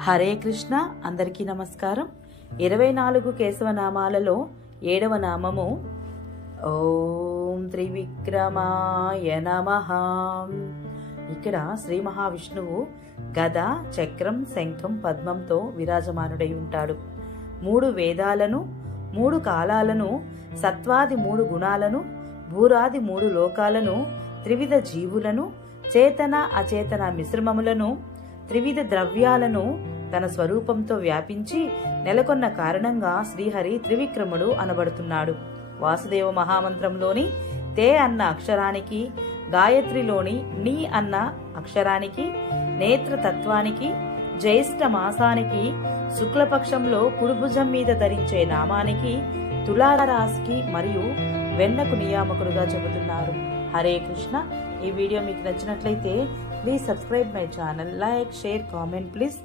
హరే కృష్ణ. అందరికీ నమస్కారం. 24 కేశవనామాలలో 7వ నామము ఓం త్రివిక్రమాయ నమః. ఇక్కడ శ్రీ మహావిష్ణువు గద, చక్రం, శంఖం, పద్మంతో విరాజమానుడై ఉంటాడు. 3 వేదాలను, 3 కాలాలను, సత్వాది 3 గుణాలను, భూరాది 3 లోకాలను, త్రివిధ జీవులను, చేతన అచేతన మిశ్రమములను, త్రివిధ ద్రవ్యాలను తన స్వరూపంతో వ్యాపించి నెలకొన్న కారణంగా శ్రీహరి త్రివిక్రముడు అనబడుతున్నాడు. వాసుదేవ మహామంత్రంలోని తే అన్న అక్షరానికి, గాయత్రిలోని నీ అన్న అక్షరానికి, నేత్రతత్వానికి, జ్యేష్ఠ మాసానికి, శుక్లపక్షంలో కుడిభుజం మీద ధరించే నామానికి, తులారాశికి మరియు వెన్నకు నియామకుడుగా చెబుతున్నారు. హరే కృష్ణ. ఈ వీడియో మీకు నచ్చినట్లయితే please subscribe my channel, like, share, comment please.